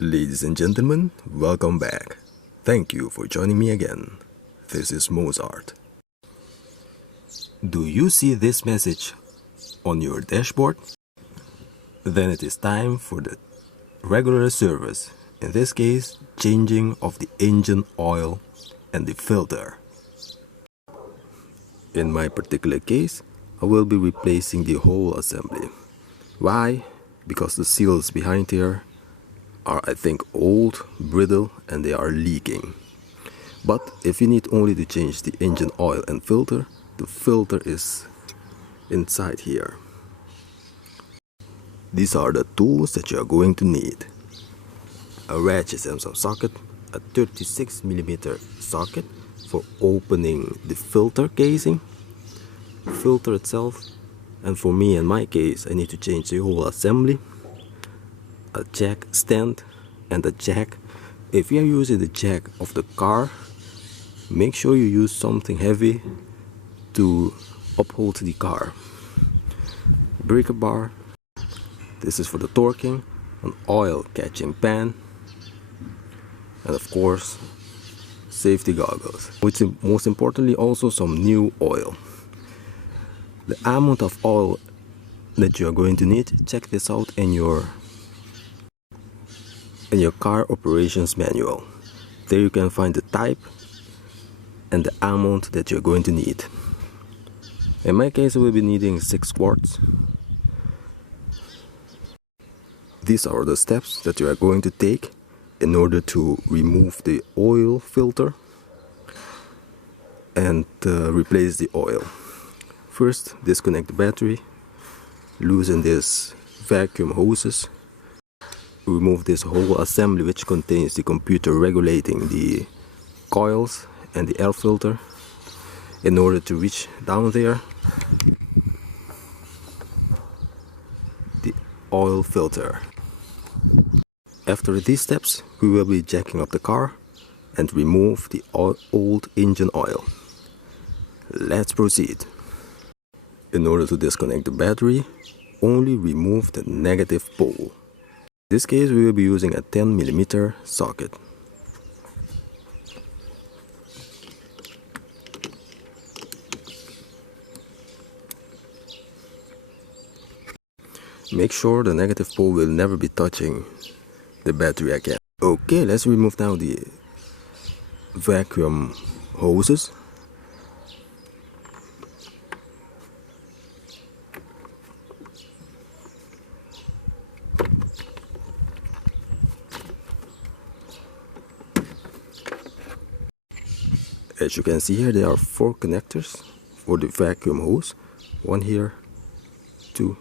Ladies and gentlemen, welcome back. Thank you for joining me again. This is Moz-Art. Do you see this message on your dashboard? Then it is time for the regular service, in this case, changing of the engine oil and the filter. In my particular case, I will be replacing the whole assembly. Why? Because the seals behind here are, I think, old, brittle, and they are leaking. But if you need only to change the engine oil and filter, the filter is inside here. These are the tools that you are going to need. A ratchet and some socket, a 36mm socket for opening the filter casing, filter itself, and for me, in my case, I need to change the whole assembly, a jack stand and a jack. If you are using the jack of the car, make sure you use something heavy to uphold the car. Breaker bar, this is for the torquing, an oil catching pan, and of course safety goggles. Most importantly, also some new oil. The amount of oil that you are going to need, check this out in your car operations manual. There you can find the type and the amount that you're going to need. In my case, I will be needing 6 quarts. These are the steps that you are going to take in order to remove the oil filter and replace the oil. First, disconnect the battery, loosen this vacuum hoses, remove this whole assembly which contains the computer regulating the coils and the air filter in order to reach down there the oil filter. After these steps, we will be jacking up the car and remove the old engine oil. Let's proceed. In order to disconnect the battery, only remove the negative pole. In this case, we will be using a 10mm socket. Make sure the negative pole will never be touching the battery again. Okay, let's remove now the vacuum hoses. As you can see here, there are 4 connectors for the vacuum hose. 1 here, 2,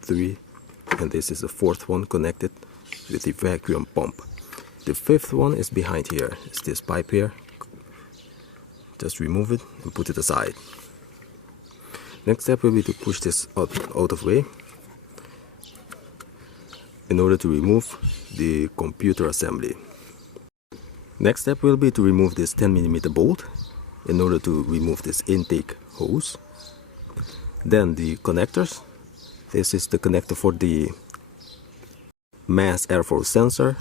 3, and this is the 4th one connected with the vacuum pump. The 5th one is behind here. It's this pipe here. Just remove it and put it aside. Next step will be to push this out of way in order to remove the computer assembly. Next step will be to remove this 10mm bolt in order to remove this intake hose. Then the connectors. This is the connector for the mass airflow sensor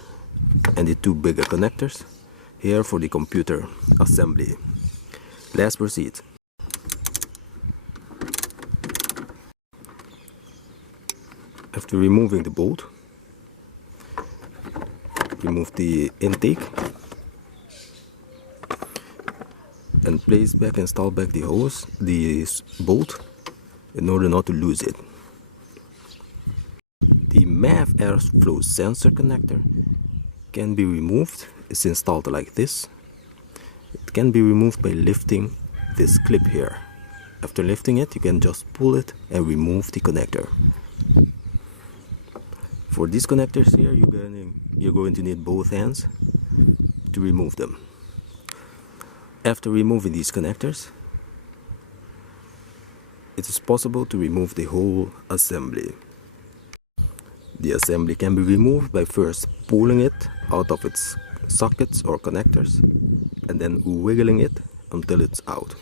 and the 2 bigger connectors here for the computer assembly. Let's proceed. After removing the bolt, remove the intake and install back the hose, the bolt, in order not to lose it. The mass airflow sensor connector can be removed. It's installed like this. It can be removed by lifting this clip here. After lifting it, you can just pull it and remove the connector. For these connectors here, you're going to need both hands to remove them. After removing these connectors, it is possible to remove the whole assembly. The assembly can be removed by first pulling it out of its sockets or connectors and then wiggling it until it's out.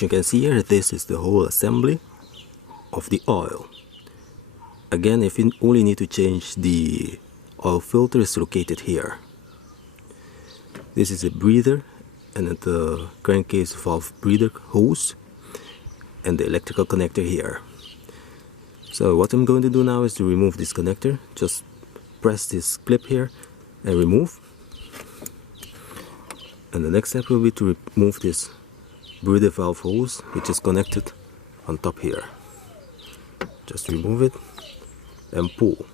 As you can see here, this is the whole assembly of the oil. Again, if you only need to change the oil filter, is located here. This is a breather and the crankcase valve breather hose and the electrical connector here. So what I'm going to do now is to remove this connector. Just press this clip here and remove. And the next step will be to remove this breather valve hose, which is connected on top here. Just remove it and pull.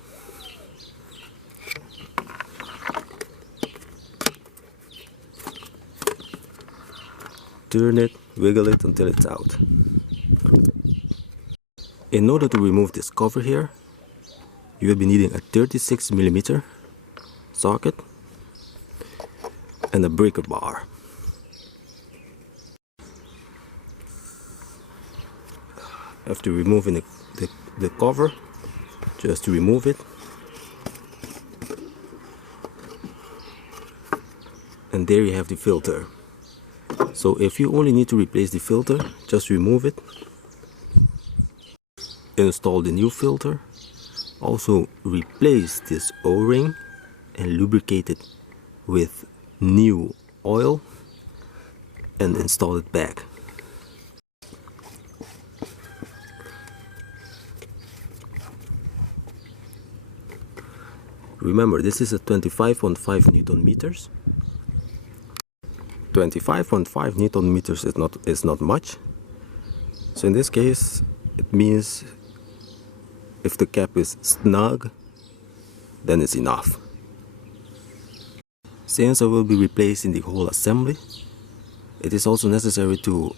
Turn it, wiggle it until it's out. In order to remove this cover here, you will be needing a 36mm socket and a breaker bar. After removing the cover, just remove it and there you have the filter. So if you only need to replace the filter, just remove it, install the new filter, also replace this O-ring and lubricate it with new oil and install it back. Remember, this is a 25.5 Newton meters. 25.5 Newton meters is not much. So in this case, it means if the cap is snug, then it's enough. Since I will be replacing the whole assembly, it is also necessary to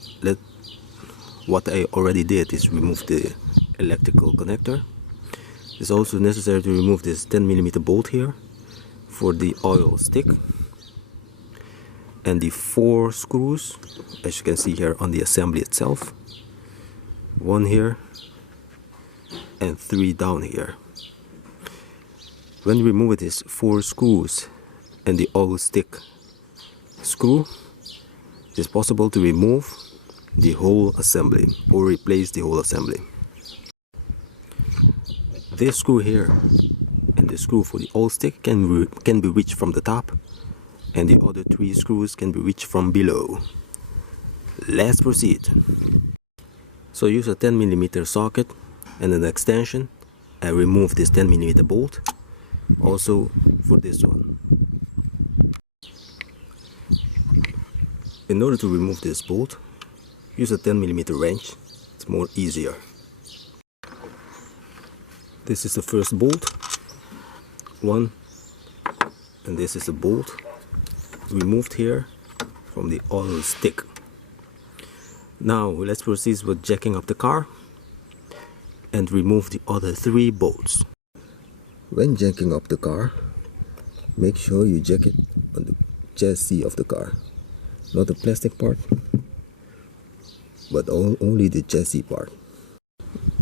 what I already did is remove the electrical connector. It's also necessary to remove this 10mm bolt here for the oil stick and the 4 screws, as you can see here on the assembly itself. 1 here and 3 down here. When you remove these 4 screws and the oil stick screw, it is possible to remove the whole assembly or replace the whole assembly. This screw here and the screw for the oil stick can be reached from the top, and the other 3 screws can be reached from below. Let's proceed. So use a 10mm socket and an extension and remove this 10mm bolt, also for this one. In order to remove this bolt, use a 10mm wrench. It's more easier. This is the first bolt, 1, and this is a bolt removed here from the oil stick. Now let's proceed with jacking up the car and remove the other 3 bolts. When jacking up the car, make sure you jack it on the chassis of the car, not the plastic part, but only the chassis part.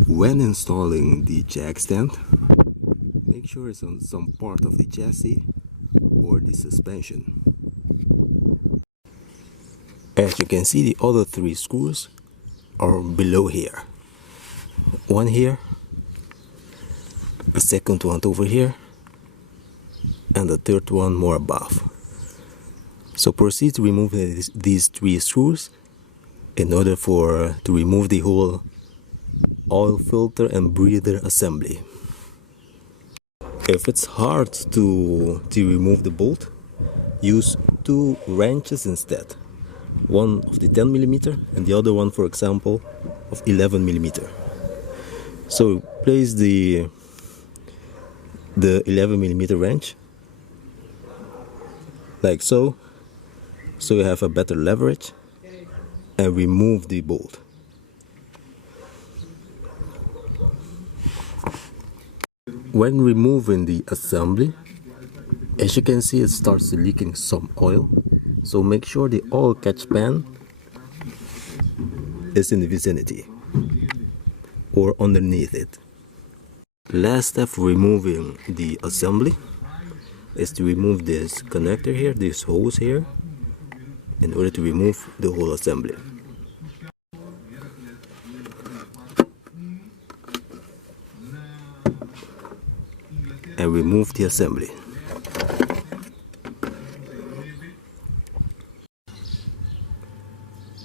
When installing the jack stand, make sure it's on some part of the chassis or the suspension. As you can see, the other 3 screws are below here. 1 here, a second one over here, and the 3rd one more above. So proceed to remove these 3 screws in order to remove the whole oil filter and breather assembly. If it's hard to remove the bolt, use 2 wrenches instead. One of the 10mm and the other one, for example, of 11mm. So place the 11mm wrench like so you have a better leverage, and remove the bolt. When removing the assembly, as you can see, it starts leaking some oil, so make sure the oil catch pan is in the vicinity or underneath it. Last step for removing the assembly is to remove this connector here, this hose here, in order to remove the whole assembly. and remove the assembly.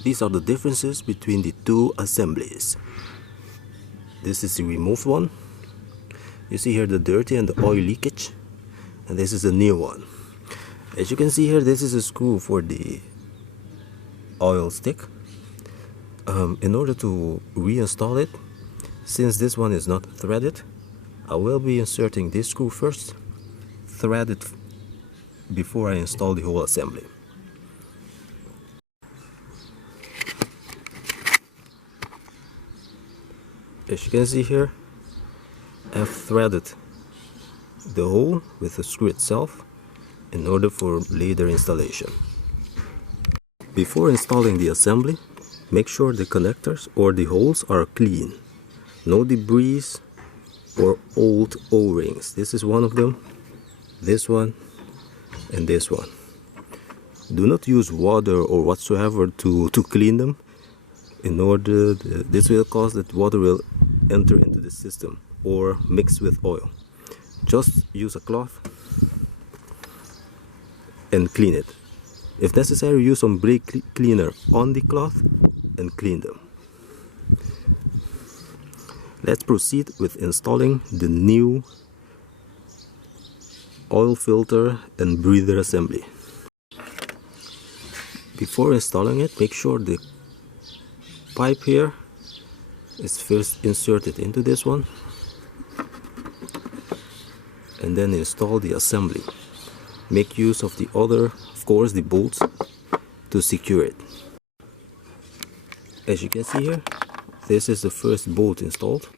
These are the differences between the two assemblies. This is the removed one. You see here the dirty and the oil leakage, and this is the new one. As you can see here, this is a screw for the oil stick. In order to reinstall it, since this one is not threaded, I will be inserting this screw first, thread it before I install the whole assembly. As you can see here, I've threaded the hole with the screw itself in order for later installation. Before installing the assembly, make sure the connectors or the holes are clean. No debris or old O-rings. This is one of them, this one, and this one. Do not use water or whatsoever to clean them. This will cause that water will enter into the system or mix with oil. Just use a cloth and clean it. If necessary, use some brake cleaner on the cloth and clean them. Let's proceed with installing the new oil filter and breather assembly. Before installing it, make sure the pipe here is first inserted into this one, and then install the assembly. Make use of the other, of course, the bolts to secure it. As you can see here, this is the first bolt installed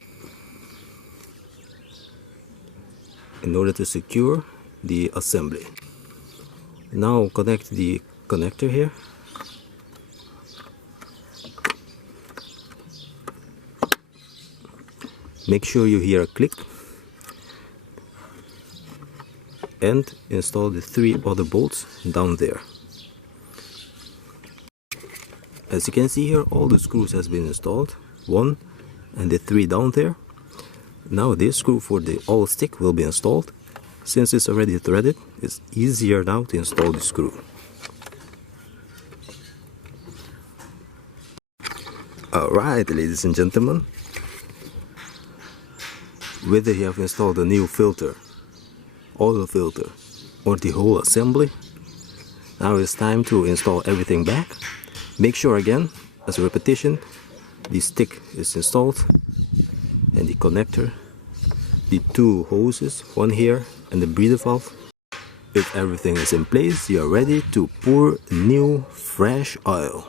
in order to secure the assembly. Now connect the connector here. Make sure you hear a click, and install the 3 other bolts down there. As you can see here, all the screws has been installed, 1 and the 3 down there. Now this screw for the oil stick will be installed. Since it's already threaded, it's easier now to install the screw. Alright, ladies and gentlemen, whether you have installed a new filter, oil filter, or the whole assembly, now it's time to install everything back. Make sure again, as a repetition, the stick is installed and the connector, the 2 hoses, one here and the breather valve. If everything is in place, you are ready to pour new fresh oil.